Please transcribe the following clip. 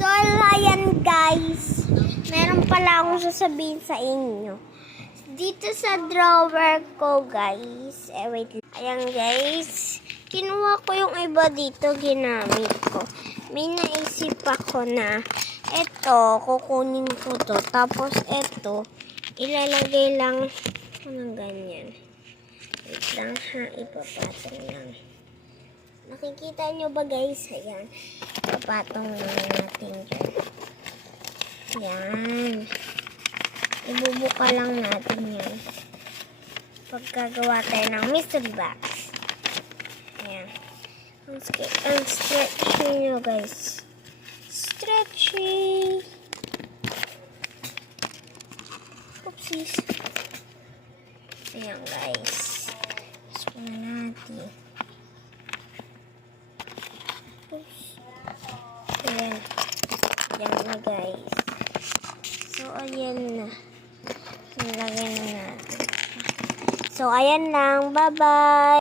So, ayan guys. Meron pala akong sasabihin sa inyo. Dito sa drawer ko guys. Wait. Ayan guys. Kinuha ko yung iba dito. Ginamit ko. May naisip ako na eto, kukunin ko to. Tapos eto, ilalagay lang ng ganyan. Wait lang ha. Ipapatong lang. Nakikita nyo ba guys? Ayan. Papatong lang natin dyan. Ayan. Ibubuka lang natin yan. Pagkagawa tayo ng mystery box. Ayan. Ang stretchy nyo guys. Stretchy. Oopsies. Ayan guys. Gusto na natin. Oops. Ayan. Ayan na guys. So, ayan na. Nilagay na natin. So, ayan lang. Bye-bye.